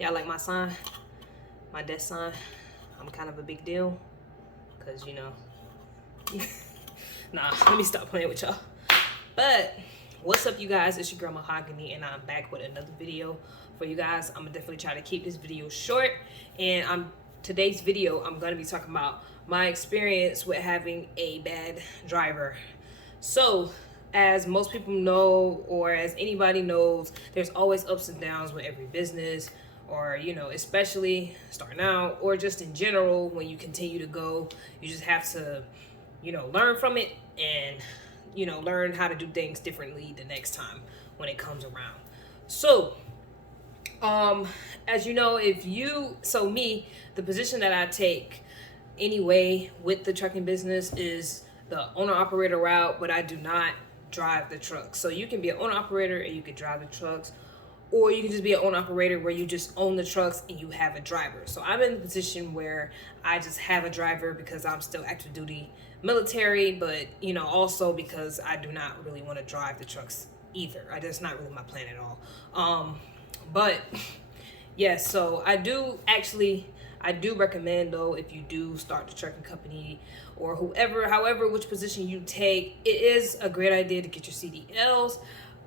Y'all like my sign? My desk sign? I'm kind of a big deal. Because, you know. Nah, let me stop playing with y'all. But, what's up, you guys? It's your girl Mahogany, and I'm back with another video for you guys. I'm going to definitely try to keep this video short. And today's video, I'm going to be talking about my experience with having a bad driver. So, as most people know, or as anybody knows, there's always ups and downs with every business, or, you know, especially starting out, or just in general, when you continue to go, you just have to, you know, learn from it and, you know, learn how to do things differently the next time when it comes around. So, as you know, the position that I take anyway with the trucking business is the owner operator route, but I do not drive the trucks. So you can be an owner operator and you can drive the trucks, or you can just be an owner operator where you just own the trucks and you have a driver. So I'm in the position where I just have a driver because I'm still active duty military, but, you know, also because I do not really want to drive the trucks either. That's not really my plan at all. But yes, so I do recommend, though, if you do start the trucking company or however, which position you take, it is a great idea to get your CDLs,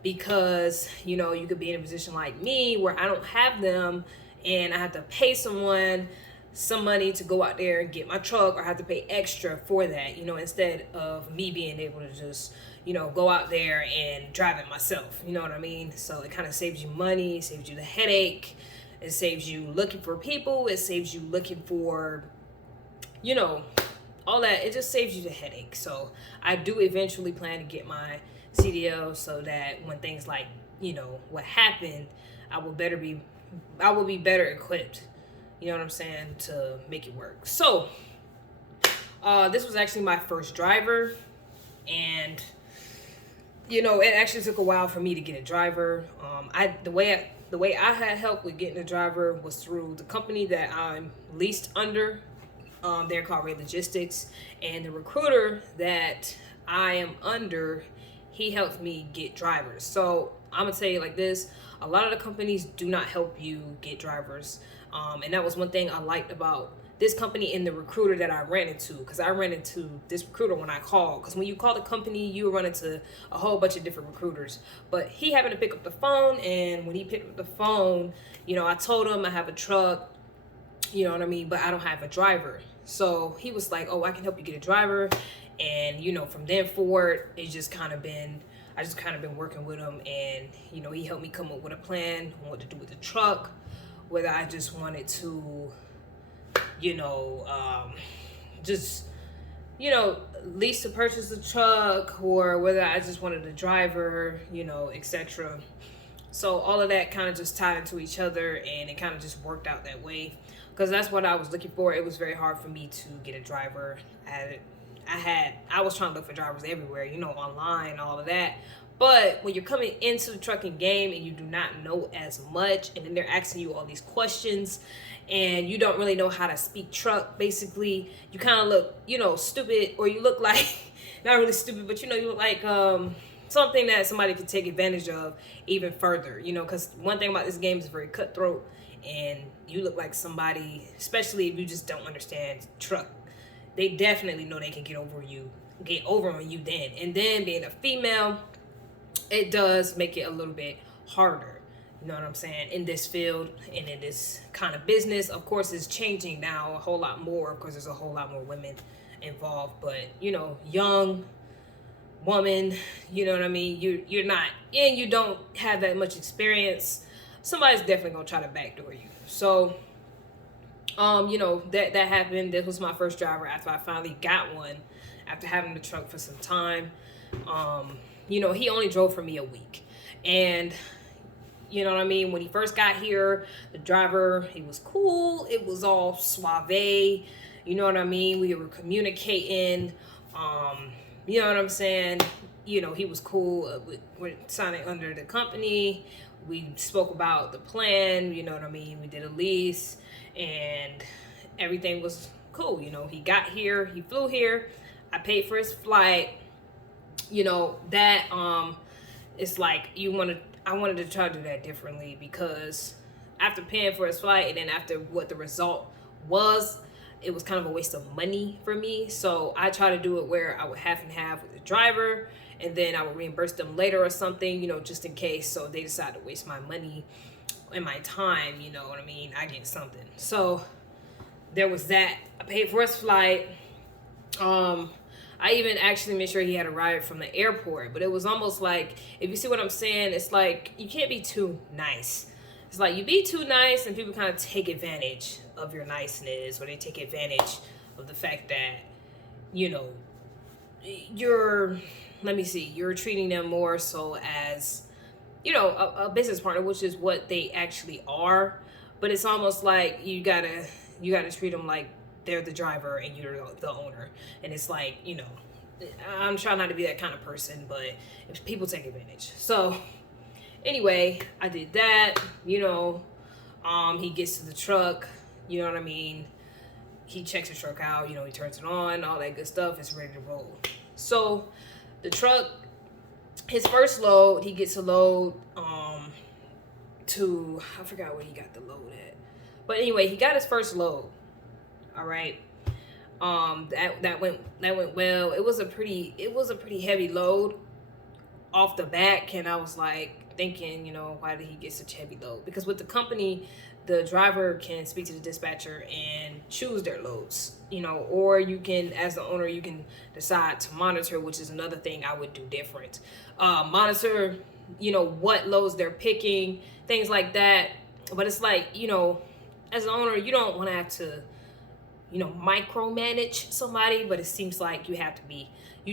because, you know, you could be in a position like me where I don't have them and I have to pay someone some money to go out there and get my truck, or have to pay extra for that, you know, instead of me being able to just, you know, go out there and drive it myself. You know what I mean? So it kind of saves you money, saves you the headache. It saves you looking for people. It saves you looking for, you know, all that. It just saves you the headache. So I do eventually plan to get my CDL, so that when things like, you know, what happened, I will be better equipped. You know what I'm saying? To make it work. So this was actually my first driver, and, you know, it actually took a while for me to get a driver. The way I had help with getting a driver was through the company that I'm leased under. They're called Ray Logistics, and the recruiter that I am under, he helped me get drivers. So I'm gonna tell you like this: a lot of the companies do not help you get drivers, and that was one thing I liked about this company and the recruiter that I ran into, because I ran into this recruiter when I called. Because when you call the company, you run into a whole bunch of different recruiters. But he happened to pick up the phone, and when he picked up the phone, you know, I told him I have a truck, you know what I mean, but I don't have a driver. So he was like, "Oh, I can help you get a driver." And, you know, from then forward, I just kind of been working with him, and, you know, he helped me come up with a plan on what to do with the truck, whether I just wanted to, you know, just, you know, lease to purchase the truck, or whether I just wanted a driver, you know, etc. So all of that kind of just tied into each other, and it kind of just worked out that way, because that's what I was looking for. It was very hard for me to get a driver. I was trying to look for drivers everywhere, you know, online, all of that. But when you're coming into the trucking game and you do not know as much, and then they're asking you all these questions, and you don't really know how to speak truck, basically, you kind of look, you know, stupid, or you look like, not really stupid, but, you know, you look like something that somebody could take advantage of even further, you know, because one thing about this game is very cutthroat, and you look like somebody, especially if you just don't understand truck, they definitely know they can get over on you then. And then being a female, it does make it a little bit harder, you know what I'm saying, in this field and in this kind of business. Of course, it's changing now a whole lot more, because there's a whole lot more women involved. But, you know, young woman, you know what I mean, you're not, and you don't have that much experience, somebody's definitely gonna try to backdoor you. So you know, that happened. This was my first driver after I finally got one, after having the truck for some time. You know, he only drove for me a week, and, you know what I mean, when he first got here, the driver, he was cool. It was all suave, you know what I mean. We were communicating, you know what I'm saying. You know, he was cool. We're signing under the company. We spoke about the plan, you know what I mean. We did a lease, and everything was cool. You know, he got here, he flew here, I paid for his flight. You know, that it's like I wanted to try to do that differently, because after paying for his flight and then after what the result was, it was kind of a waste of money for me. So I try to do it where I would half and half with the driver, and then I would reimburse them later or something, you know, just in case. So they decide to waste my money and my time, you know what I mean? I get something. So there was that. I paid for his flight. I even actually made sure he had arrived from the airport, but it was almost like, if you see what I'm saying, it's like you can't be too nice. It's like you be too nice and people kind of take advantage of your niceness, or they take advantage of the fact that, you know, you're treating them more so as, you know, a business partner, which is what they actually are. But it's almost like you gotta treat them like they're the driver and you're the owner. And it's like, you know, I'm trying not to be that kind of person, but if people take advantage. So anyway, I did that, you know. He gets to the truck, you know what I mean? He checks the truck out, you know, he turns it on, all that good stuff. It's ready to roll. So the truck, his first load, he gets a load to, I forgot where he got the load at. But anyway, he got his first load. All right. That went well. It was a pretty heavy load off the back, and I was like thinking, you know, why did he get such a heavy load? Because with the company, the driver can speak to the dispatcher and choose their loads, you know, or you can, as the owner, you can decide to monitor, which is another thing I would do different. Monitor, you know, what loads they're picking, things like that. But it's like, you know, as an owner, you don't want to have to, you know, micromanage somebody, but it seems like you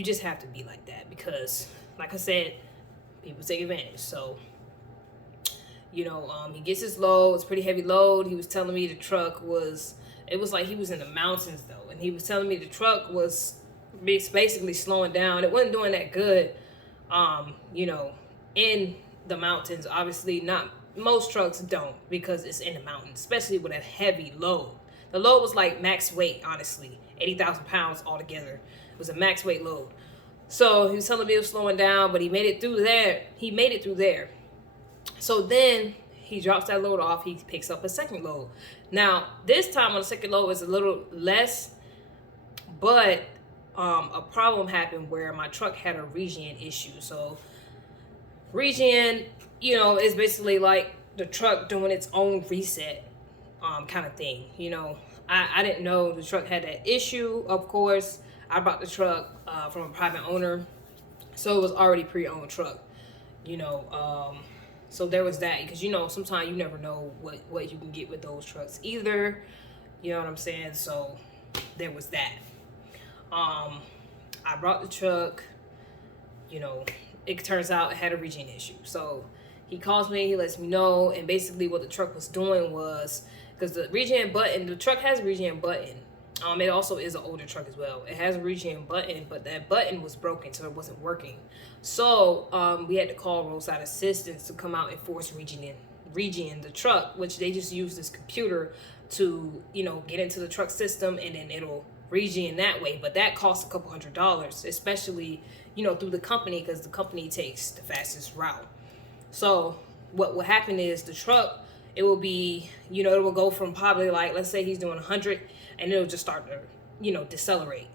just have to be like that because, like I said, people take advantage. So, you know, he gets his load. It's a pretty heavy load. He was telling me the truck was, it was like he was in the mountains though, and he was telling me the truck was basically slowing down. It wasn't doing that good, you know, in the mountains. Obviously, not most trucks don't, because it's in the mountains, especially with a heavy load. The load was like max weight, honestly, 80,000 pounds altogether. It was a max weight load. So he was telling me it was slowing down, but he made it through there. So then he drops that load off. He picks up a second load. Now, this time on the second load was a little less, but a problem happened where my truck had a regen issue. So regen, you know, is basically like the truck doing its own reset kind of thing. You know, I didn't know the truck had that issue. Of course, I bought the truck from a private owner, so it was already pre-owned truck, you know. So there was that, because, you know, sometimes you never know what you can get with those trucks either, you know what I'm saying? So there was that. I brought the truck, you know, it turns out it had a regen issue. So he calls me, he lets me know, and basically what the truck was doing was, because the regen button, the truck has a regen button. It also is an older truck as well. It has a regen button, but that button was broken, so it wasn't working. So we had to call roadside assistance to come out and force regen the truck, which they just use this computer to, you know, get into the truck system, and then it'll regen that way. But that costs a couple $100s, especially, you know, through the company, because the company takes the fastest route. So what will happen is the truck, it will be, you know, it will go from probably, like, let's say he's doing 100, and it'll just start to, you know, decelerate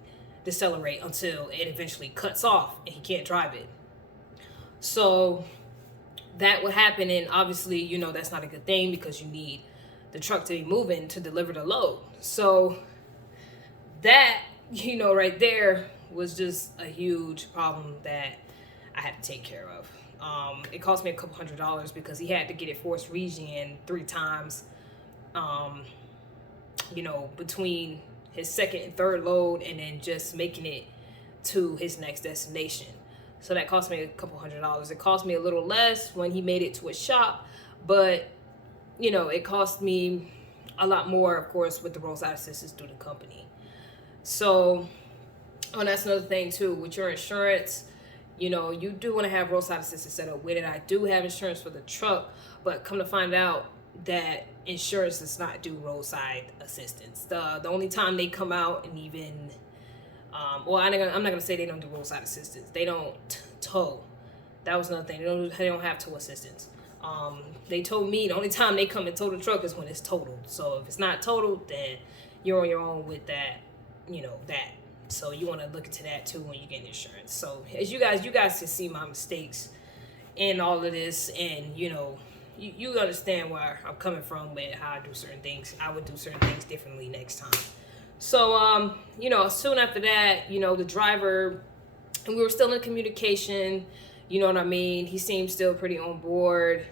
until it eventually cuts off and he can't drive it. So that would happen, and obviously, you know, that's not a good thing, because you need the truck to be moving to deliver the load. So that, you know, right there was just a huge problem that I had to take care of. It cost me a couple $100s because he had to get it forced regen 3 times, you know, between his second and third load, and then just making it to his next destination. So that cost me a couple $100s. It cost me a little less when he made it to his shop, but, you know, it cost me a lot more, of course, with the roadside assistance through the company. So, that's another thing too, with your insurance. You know, you do want to have roadside assistance set up with it. I do have insurance for the truck, but come to find out that insurance does not do roadside assistance. The only time they come out and even, well, I'm not gonna say they don't do roadside assistance. They don't tow. That was another thing. They don't have tow assistance. They told me the only time they come and tow the truck is when it's totaled. So if it's not totaled, then you're on your own with that, that. So you want to look into that too when you get insurance. So as you guys can see my mistakes in all of this, and you understand where I'm coming from with how I do certain things. I would do certain things differently next time. So soon after that, the driver, and we were still in communication. You know what I mean? He seemed still pretty on board.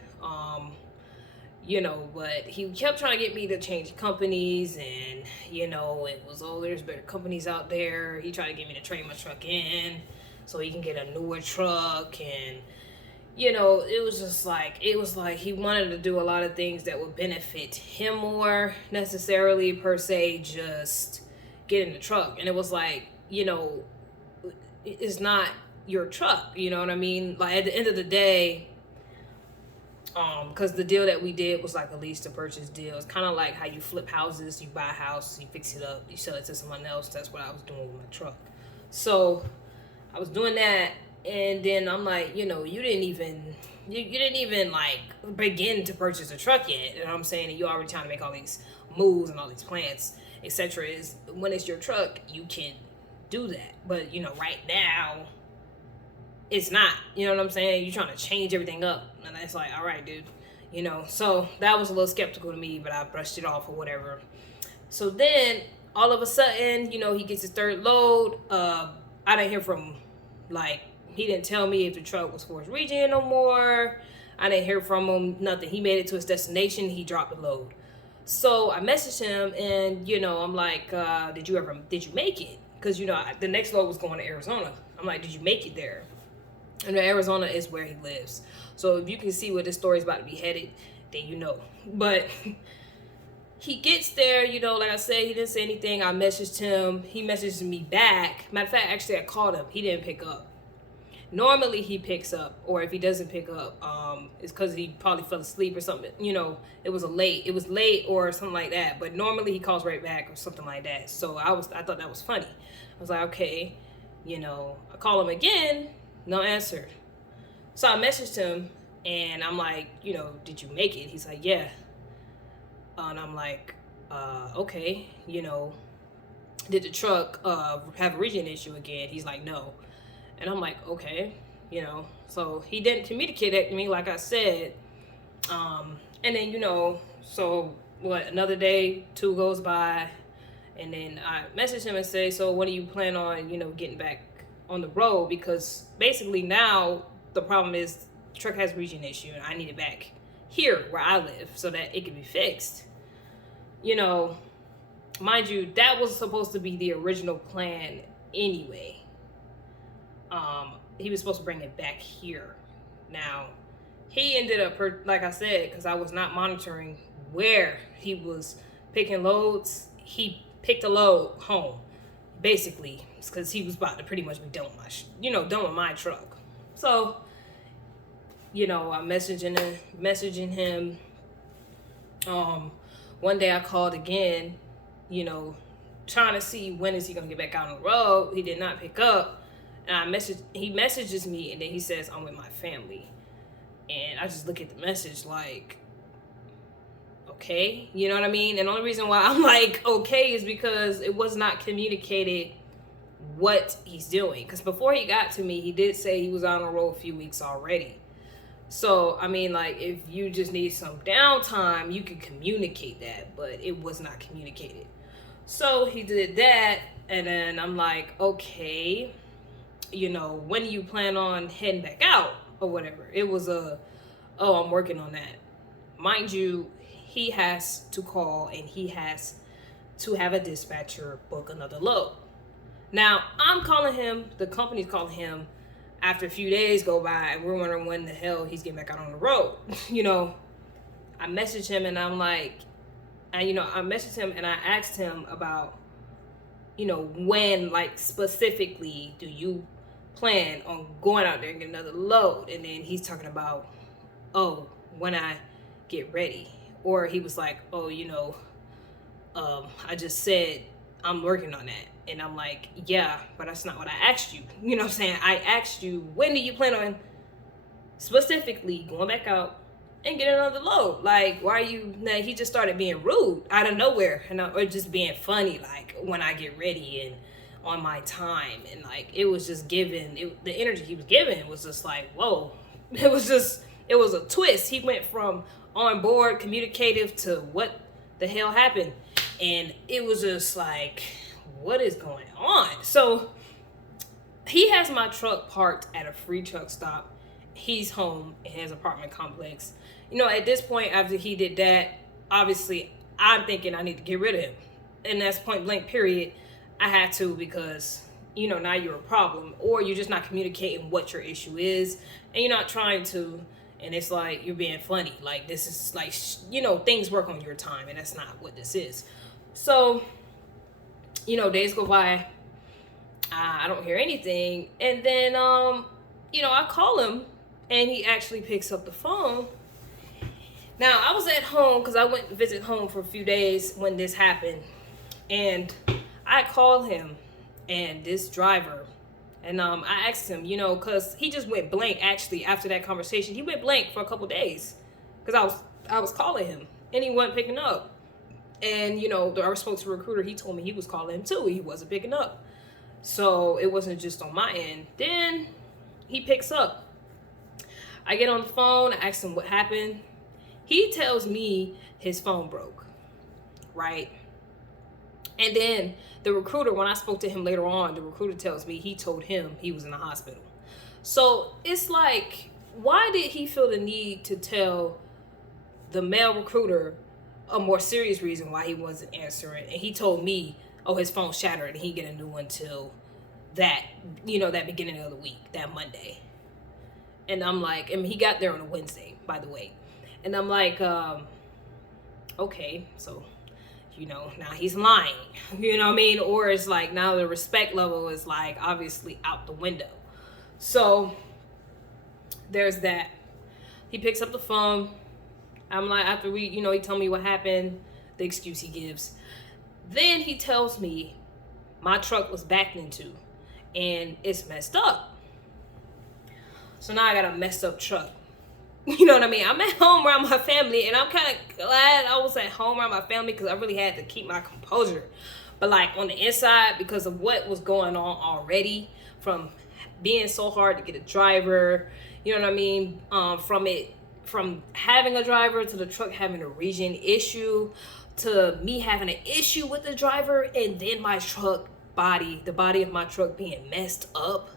But he kept trying to get me to change companies, and it was, there's better companies out there. He tried to get me to trade my truck in so he can get a newer truck, and it was like he wanted to do a lot of things that would benefit him more necessarily per se just getting the truck. And it was like, it's not your truck, you know what I mean? Like at the end of the day, because the deal that we did was like a lease to purchase deal. It's kind of like how you flip houses. You buy a house, you fix it up, you sell it to someone else. That's what I was doing with my truck. So I was doing that, and then I'm like, you didn't even like begin to purchase a truck yet. You know what I'm saying? And you're already trying to make all these moves and all these plans, etc. Is when it's your truck, you can do that. But right now, it's not. You know what I'm saying? You're trying to change everything up, and it's like, all right, dude. So that was a little skeptical to me, but I brushed it off or whatever. So then all of a sudden, he gets his third load. I didn't hear from him. Like, he didn't tell me if the truck was for his region no more. I didn't hear from him, nothing. He made it to his destination. He dropped the load. So I messaged him, and, I'm like, did you make it? Because, the next load was going to Arizona. I'm like, did you make it there? And Arizona is where he lives. So if you can see where this story is about to be headed, then you know. But he gets there, like I said, he didn't say anything. I messaged him. He messaged me back. Matter of fact, actually, I called him. He didn't pick up. Normally, he picks up. Or if he doesn't pick up, it's because he probably fell asleep or something. It was late or something like that. But normally, he calls right back or something like that. So I thought that was funny. I was like, okay, I call him again. No answer. So I messaged him, and I'm like, did you make it? He's like, yeah. And I'm like, okay, did the truck have a region issue again? He's like, no. And I'm like, okay, so he didn't communicate that to me, like I said. And then, so what, another day, 2 goes by, and then I message him and say, so when do you plan on, getting back on the road? Because basically now the problem is the truck has a region issue, and I need it back here where I live so that it can be fixed. Mind you, that was supposed to be the original plan anyway. He was supposed to bring it back here. Now, he ended up, like I said, because I was not monitoring where he was picking loads, he picked a load home. Basically, because he was about to pretty much be done with my truck. So, I'm messaging him. One day I called again, trying to see when is he gonna get back out on the road. He did not pick up, and he messages me, and then he says, I'm with my family. And I just look at the message like, okay, you know what I mean? And the only reason why I'm like, okay, is because it was not communicated what he's doing. Because before he got to me, he did say he was on the road a few weeks already. So, I mean, like, if you just need some downtime, you can communicate that, but it was not communicated. So he did that, and then I'm like, okay, when do you plan on heading back out or whatever? It was I'm working on that. Mind you, he has to call, and he has to have a dispatcher book another load. Now, I'm calling him, the company's calling him after a few days go by, and we're wondering when the hell he's getting back out on the road. I messaged him, and I'm like, I messaged him, and I asked him about, when, like, specifically do you plan on going out there and get another load? And then he's talking about, when I get ready. Or he was like, I just said I'm working on that. And I'm like, yeah, but that's not what I asked you. You know what I'm saying? I asked you, when do you plan on specifically going back out and get another load. Like, why are you, like, he just started being rude out of nowhere, or just being funny, like, when I get ready and on my time. And, like, it was just the energy he was giving was just like, whoa. It was a twist. He went from on board, communicative, to what the hell happened. And it was just like, what is going on? So he has my truck parked at a free truck stop. He's home in his apartment complex. At this point, after he did that, obviously I'm thinking I need to get rid of him. And that's point blank, period. I had to, because now you're a problem, or you're just not communicating what your issue is, and you're not trying to, and it's like you're being funny. Like, this is like, things work on your time, and that's not what this is. So, days go by, I don't hear anything, and then, I call him, and he actually picks up the phone. Now, I was at home, because I went to visit home for a few days when this happened, and I called him, and this driver, and I asked him, because he just went blank. Actually, after that conversation, he went blank for a couple days, because I was calling him, and he wasn't picking up. And I spoke to a recruiter. He told me he was calling him too. He wasn't picking up, so it wasn't just on my end. Then he picks up. I get on the phone. I ask him what happened. He tells me his phone broke, right? And then the recruiter, when I spoke to him later on, the recruiter tells me he told him he was in the hospital. So it's like, why did he feel the need to tell the male recruiter a more serious reason why he wasn't answering? And he told me, oh, his phone shattered and he get a new one till that beginning of the week, that Monday. And I'm like, he got there on a Wednesday, by the way. And I'm like, okay, so, now he's lying, Or it's like, now the respect level is like obviously out the window. So there's that. He picks up the phone. I'm like, after he told me what happened, the excuse he gives. Then he tells me my truck was backed into and it's messed up. So now I got a messed up truck. You know what I mean? I'm at home around my family, and I'm kind of glad I was at home around my family, because I really had to keep my composure. But like on the inside, because of what was going on already, from being so hard to get a driver, you know what I mean? From having a driver to the truck having a region issue, to me having an issue with the driver, and then my truck the body of my truck being messed up.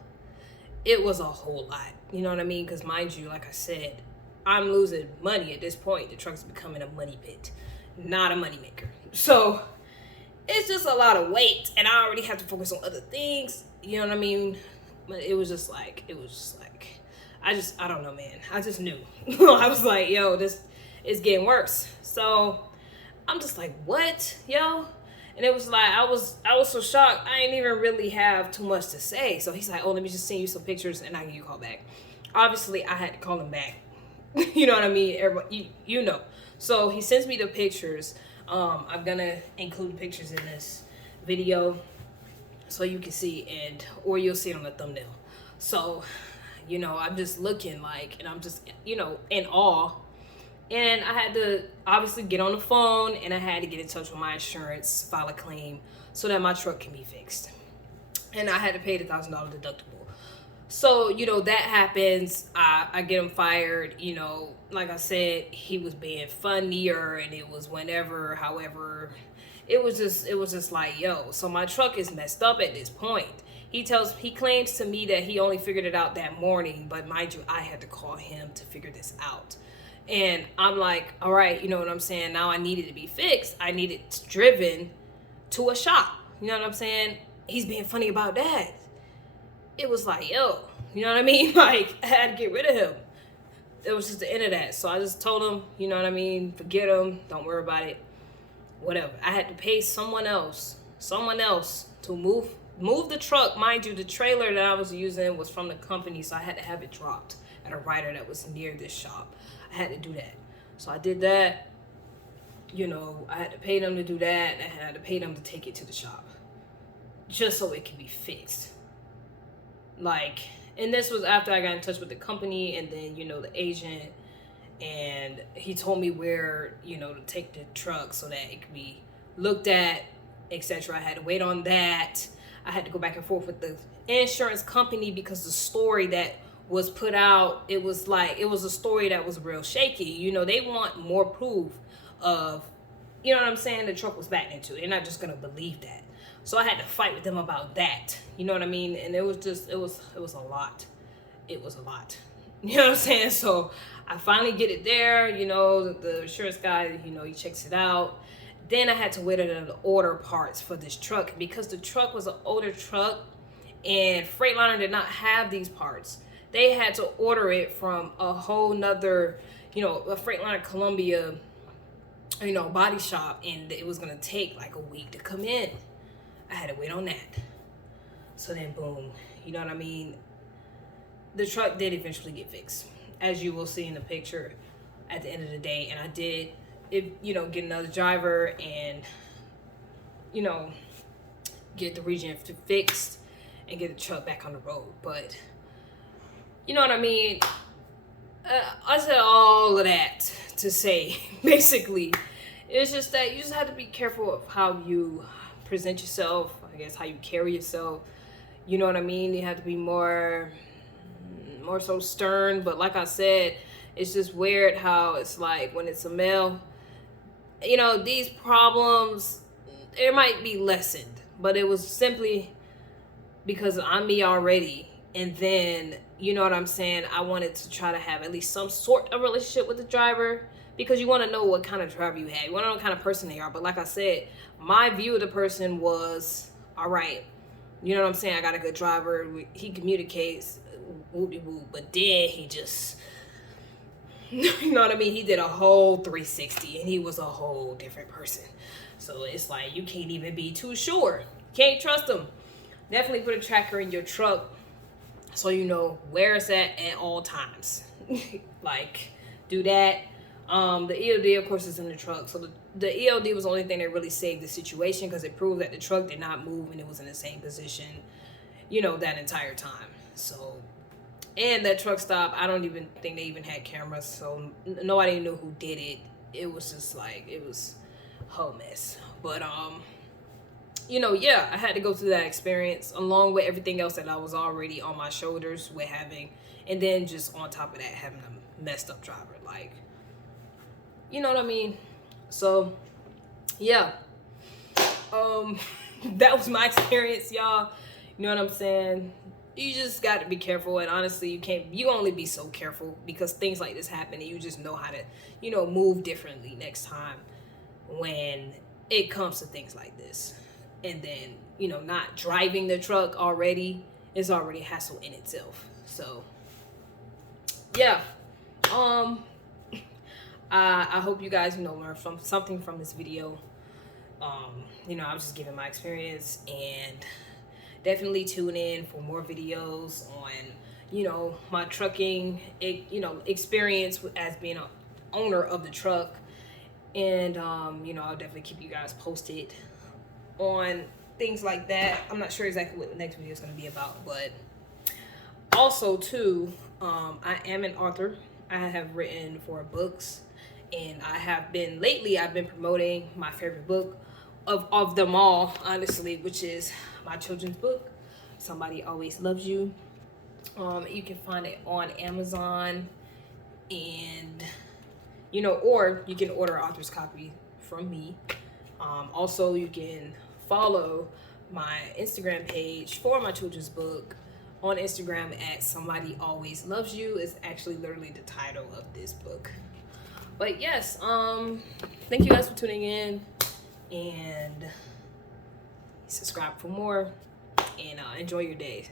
It was a whole lot, you know what I mean? Because mind you, like I said, I'm losing money at this point. The truck's becoming a money pit, not a money maker. So it's just a lot of weight, and I already have to focus on other things, you know what I mean? But it was just like, I don't know, man. I just knew. I was like, yo, this is getting worse. So I'm just like, what, yo? And it was like, I was so shocked. I didn't even really have too much to say. So he's like, oh, let me just send you some pictures and I'll give you a call back. Obviously, I had to call him back. You know what I mean? Everybody, you know. So he sends me the pictures. I'm gonna include pictures in this video so you can see, or you'll see it on the thumbnail. So, I'm just looking like, and I'm just, in awe. And I had to obviously get on the phone, and I had to get in touch with my insurance, file a claim so that my truck can be fixed. And I had to pay the $1,000 deductible. So, that happens. I get him fired. Like I said, he was being funnier, and it was however, it was just like, yo, so my truck is messed up at this point. He claims to me that he only figured it out that morning, but mind you, I had to call him to figure this out. And I'm like, all right, you know what I'm saying? Now I need it to be fixed. I need it driven to a shop. You know what I'm saying? He's being funny about that. It was like, yo, you know what I mean? Like, I had to get rid of him. It was just the end of that. So I just told him, you know what I mean? Forget him. Don't worry about it. Whatever. I had to pay someone else to move the truck. Mind you, the trailer that I was using was from the company, so I had to have it dropped at a rider that was near this shop. I had to do that. So I did that. I had to pay them to do that. And I had to pay them to take it to the shop just so it could be fixed. And this was after I got in touch with the company and then, the agent. and he told me where, you know, to take the truck so that it could be looked at, etc. I had to wait on that. I had to go back and forth with the insurance company because the story that was put out, it was a story that was real shaky. You know, they want more proof of, you know what I'm saying, the truck was backed into. They're not just gonna believe that. So I had to fight with them about that. You know what I mean? And it was just, it was a lot. It was a lot. You know what I'm saying? So I finally get it there. You know, the insurance guy, you know, he checks it out. Then I had to wait to order parts for this truck because the truck was an older truck and Freightliner did not have these parts. They had to order it from a whole nother, you know, a Freightliner Columbia, you know, body shop, and it was gonna take like a week to come in. I had to wait on that. So then boom, you know what I mean? The truck did eventually get fixed, as you will see in the picture at the end of the day. And I did, you know, get another driver and, you know, get the regen fixed and get the truck back on the road. But you know what I mean? I said all of that to say, basically, it's just that you just have to be careful of how you present yourself, I guess, how you carry yourself. You know what I mean? You have to be more so stern. But like I said, it's just weird how it's like when it's a male, you know, these problems, it might be lessened, but it was simply because I'm me already. And then, you know what I'm saying, I wanted to try to have at least some sort of relationship with the driver, because you want to know what kind of driver you have. You want to know what kind of person they are. But like I said, my view of the person was, all right, you know what I'm saying, I got a good driver, he communicates, whoop-de-whoop. But then he just, you know what I mean, he did a whole 360 and he was a whole different person. So it's like, you can't even be too sure. Can't trust him. Definitely put a tracker in your truck so you know where it's at all times. Like, do that. The EOD, of course, is in the truck. So the EOD was the only thing that really saved the situation, because it proved that the truck did not move and it was in the same position, you know, that entire time. So, and that truck stop, I don't even think they even had cameras, so nobody knew who did it. It was just like, it was a whole mess. But you know, yeah, I had to go through that experience along with everything else that I was already on my shoulders with having, and then just on top of that, having a messed up driver. Like, you know what I mean? So yeah, that was my experience, y'all. You know what I'm saying? You just got to be careful. And honestly, you only be so careful because things like this happen, and you just know how to, you know, move differently next time when it comes to things like this. And then, you know, not driving the truck already is already a hassle in itself. So yeah, I hope you guys, you know, learn something from this video. You know, I was just giving my experience, and definitely tune in for more videos on, you know, my trucking, experience as being an owner of the truck. And you know, I'll definitely keep you guys posted on things like that. I'm not sure exactly what the next video is going to be about, but also too, I am an author. I have written 4 books, and I've been promoting my favorite book of them all, honestly, which is my children's book, Somebody Always Loves You. You can find it on Amazon, and you know, or you can order an author's copy from me. Also, you can follow my Instagram page for my children's book on Instagram at Somebody Always Loves You. Is actually literally the title of this book. But yes, thank you guys for tuning in, and subscribe for more, and enjoy your day.